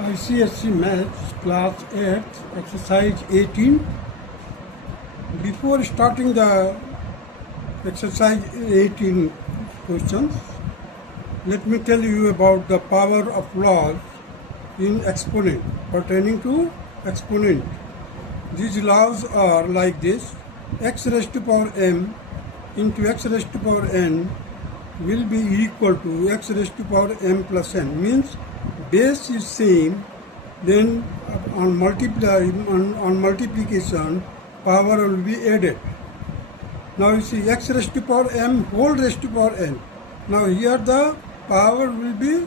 ICSE Maths Class 8 Exercise 18. Before starting the Exercise 18 questions, let me tell you about the power of laws in exponent, pertaining to exponent. These laws are like this: x raised to power m into x raised to power n will be equal to x raised to power m plus n. Means base is same, then on multiplication power will be added. Now you see x raised to power m whole raised to power n. Now here the power will be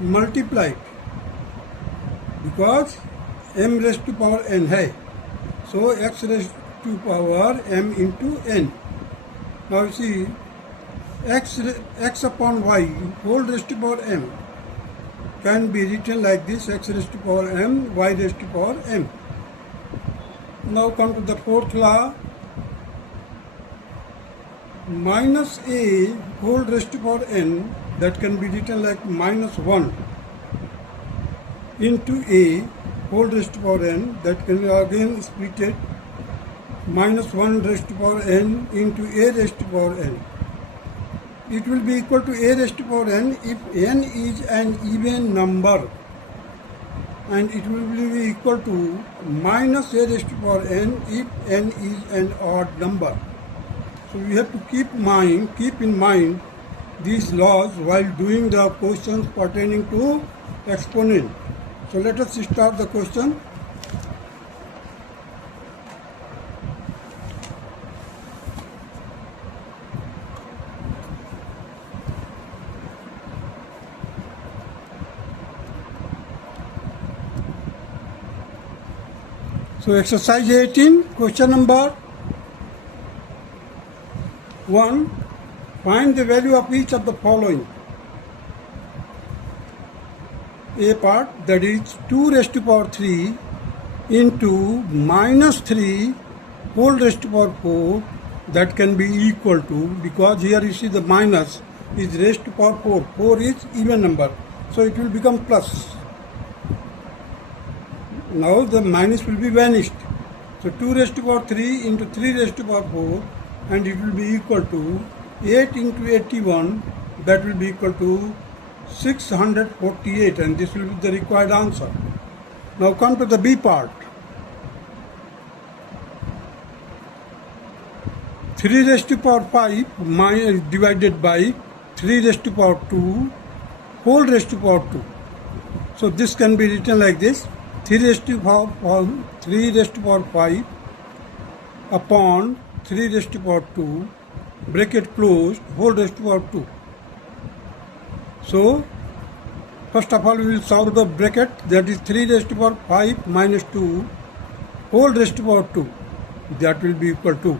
multiplied because m raised to power n hai. So x raised to power m into n. Now you see x upon y whole raised to power m can be written like this: x raised to power m, y raised to power m. Now come to the fourth law. Minus a whole raised to power n, that can be written like minus 1 into a whole raised to power n, that can be again split it minus 1 raised to power n into a raised to power n. It will be equal to a raised to power n if n is an even number, and it will be equal to minus a raised to power n if n is an odd number. So we have to keep in mind these laws while doing the questions pertaining to exponent. So let us start the question. So exercise 18, question number 1. Find the value of each of the following. A part, that is 2 raised to power 3 into minus 3 whole raised to power 4, that can be equal to, because here you see the minus is raised to power 4. 4 is even number, so it will become plus. Now the minus will be vanished. So 2 raised to power 3 into 3 raised to power 4, and it will be equal to 8 into 81, that will be equal to 648, and this will be the required answer. Now come to the B part. 3 raised to power 5 divided by 3 raised to power 2 whole raised to power 2. So this can be written like this: 3 raised to power 5 upon 3 raised to power 2, bracket closed, whole raised to power 2. So first of all we will solve the bracket, that is 3 raised to power 5 minus 2 whole raised to power 2, that will be equal to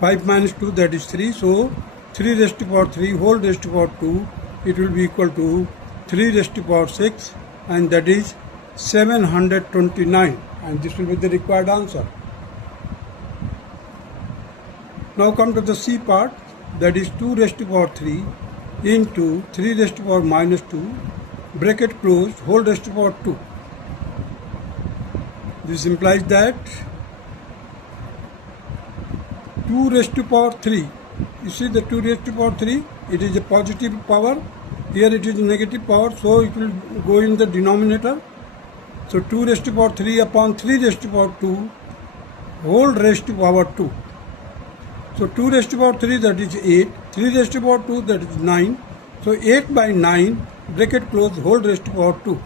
5 minus 2, that is 3. So 3 raised to power 3 whole raised to power 2, it will be equal to 3 raised to power 6, and that is 729, and this will be the required answer. Now come to the C part, that is 2 raised to power 3 into 3 raised to power minus 2, bracket closed, whole raised to power 2. This implies that 2 raised to power 3, you see the 2 raised to power 3, it is a positive power, here it is a negative power, so it will go in the denominator. So 2 raised to power 3 upon 3 raised to power 2 whole raised to power 2. So 2 raised to power 3, that is 8, 3 raised to power 2, that is 9. So 8 by 9, bracket close, whole raised to power 2,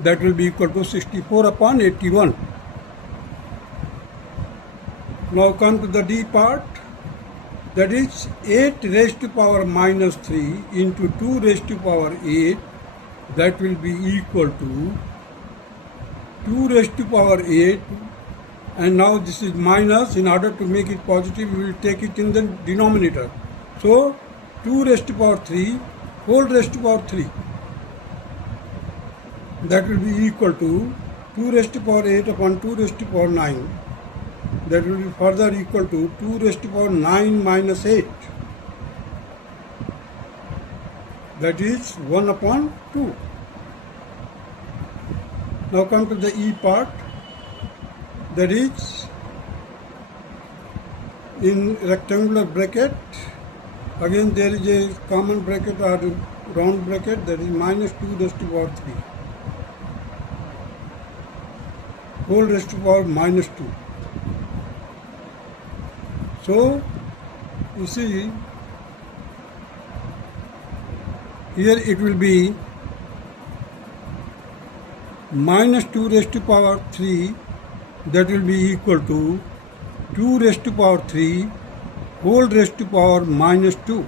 that will be equal to 64 upon 81. Now come to the D part, that is 8 raised to power minus 3 into 2 raised to power 8, that will be equal to 2 raised to power 8, and now this is minus. In order to make it positive, we will take it in the denominator. So 2 raised to power 3 whole raised to power 3, that will be equal to 2 raised to power 8 upon 2 raised to power 9, that will be further equal to 2 raised to power 9 minus 8, that is 1 upon 2. Now come to the E part, that is in rectangular bracket. Again there is a common bracket or round bracket, that is minus 2 raised to power 3 whole raised to power minus 2. So you see here it will be minus 2 raised to power 3, that will be equal to 2 raised to power 3 whole raised to power minus 2.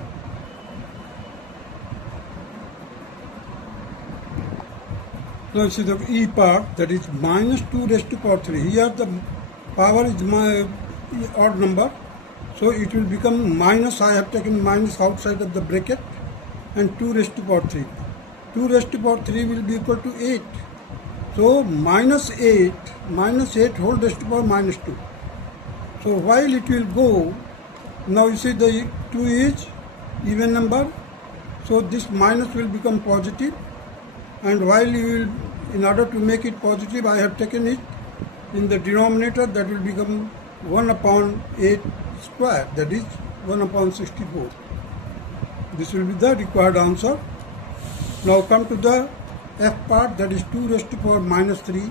Now see the E part, that is minus 2 raised to power 3. Here the power is my odd number, so it will become minus. I have taken minus outside of the bracket, and 2 raised to power 3. 2 raised to power 3 will be equal to 8. So minus 8 whole raised to power minus 2. So while it will go, now you see the 2 is even number, so this minus will become positive, and while you will, in order to make it positive, I have taken it in the denominator, that will become 1 upon 8 square, that is 1 upon 64. This will be the required answer. Now come to the F part, that is 2 raised to power minus 3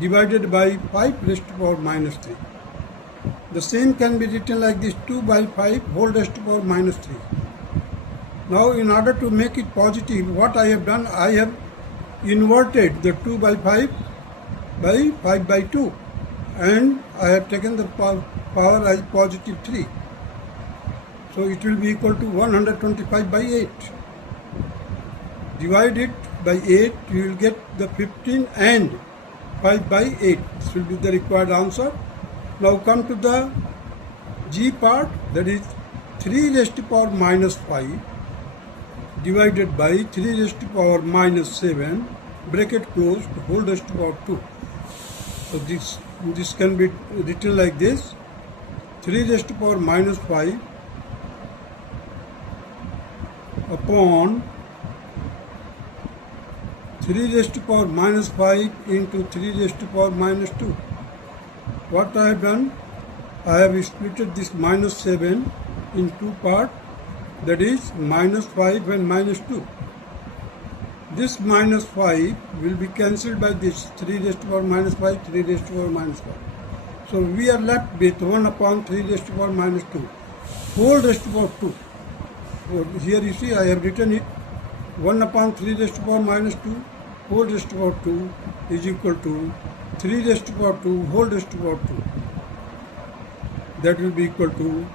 divided by 5 raised to power minus 3. The same can be written like this, 2 by 5 whole raised to power minus 3. Now in order to make it positive, what I have done, I have inverted the 2 by 5 by 5 by 2, and I have taken the power as positive 3. So it will be equal to 125 by 8. Divide it by 8, you will get the 15 and 5 by 8. This will be the required answer. Now come to the G part, that is 3 raised to power minus 5 divided by 3 raised to power minus 7, bracket closed, whole raised to power 2. So this can be written like this, 3 raised to power minus 5 upon 3 raised to power minus 5 into 3 raised to power minus 2. What I have done, I have split this minus 7 in two parts, that is minus 5 and minus 2. This minus 5 will be cancelled by this 3 raised to power minus 5, 3 raised to power minus 5. So we are left with 1 upon 3 raised to power minus 2 whole raised to power 2. So here you see I have written it, 1 upon 3 raised to power minus 2 whole raised to power 2 is equal to 3 raised to power 2 whole raised to power 2. That will be equal to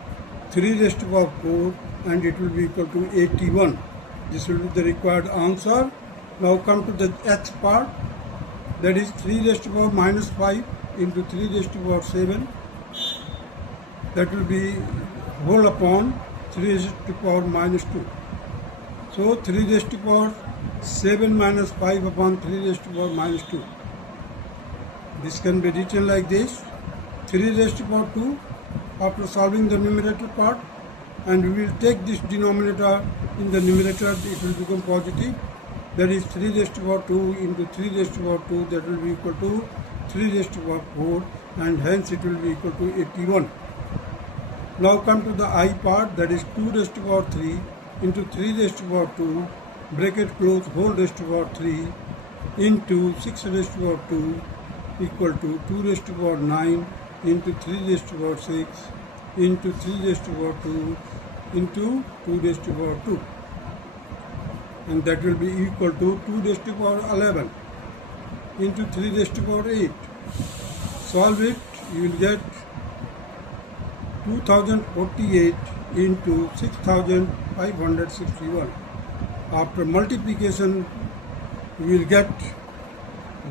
3 raised to power 4, and it will be equal to 81. This will be the required answer. Now come to the H part, that is 3 raised to power minus 5 into 3 raised to power 7. That will be whole upon 3 raised to power minus 2. So 3 raised to power 7 minus 5 upon 3 raised to power minus 2. This can be written like this, 3 raised to power 2 after solving the numerator part, and we will take this denominator in the numerator, it will become positive, that is 3 raised to power 2 into 3 raised to power 2, that will be equal to 3 raised to power 4, and hence it will be equal to 81. Now come to the I part, that is 2 raised to power 3 into 3 raised to power 2, bracket close, whole raised to power 3 into 6 raised to power 2 equal to 2 raised to power 9 into 3 raised to power 6 into 3 raised to power 2 into 2 raised to power 2, and that will be equal to 2 raised to power 11 into 3 raised to power 8. Solve it, you will get 2048 into 6561. After multiplication, you will get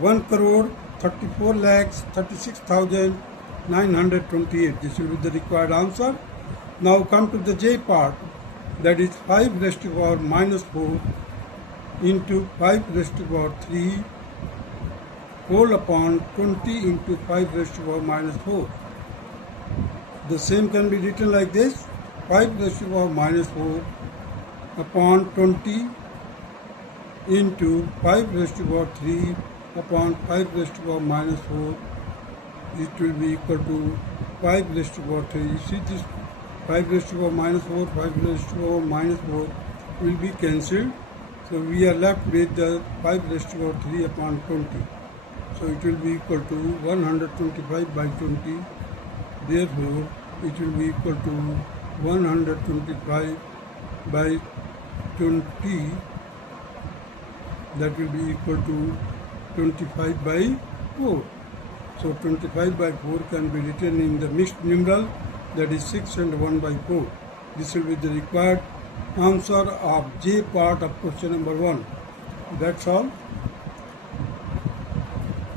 1,34,36,928. This will be the required answer. Now come to the J part, that is 5 raised to power minus 4 into 5 raised to power 3 whole upon 20 into 5 raised to power minus 4. The same can be written like this, 5 raised to power minus 4 upon 20 into 5 raised to power 3 upon 5 raised to the power minus 4. It will be equal to 5 raised to the power 3. You see this 5 raised to the power minus 4, 5 raised to the power minus 4 will be cancelled. So we are left with the 5 raised to the power 3 upon 20. So it will be equal to 125 by 20. Therefore, it will be equal to 125 by 20. That will be equal to 25 by 4. So 25 by 4 can be written in the mixed numeral, that is 6 and 1 by 4. This will be the required answer of J part of question number 1. That's all.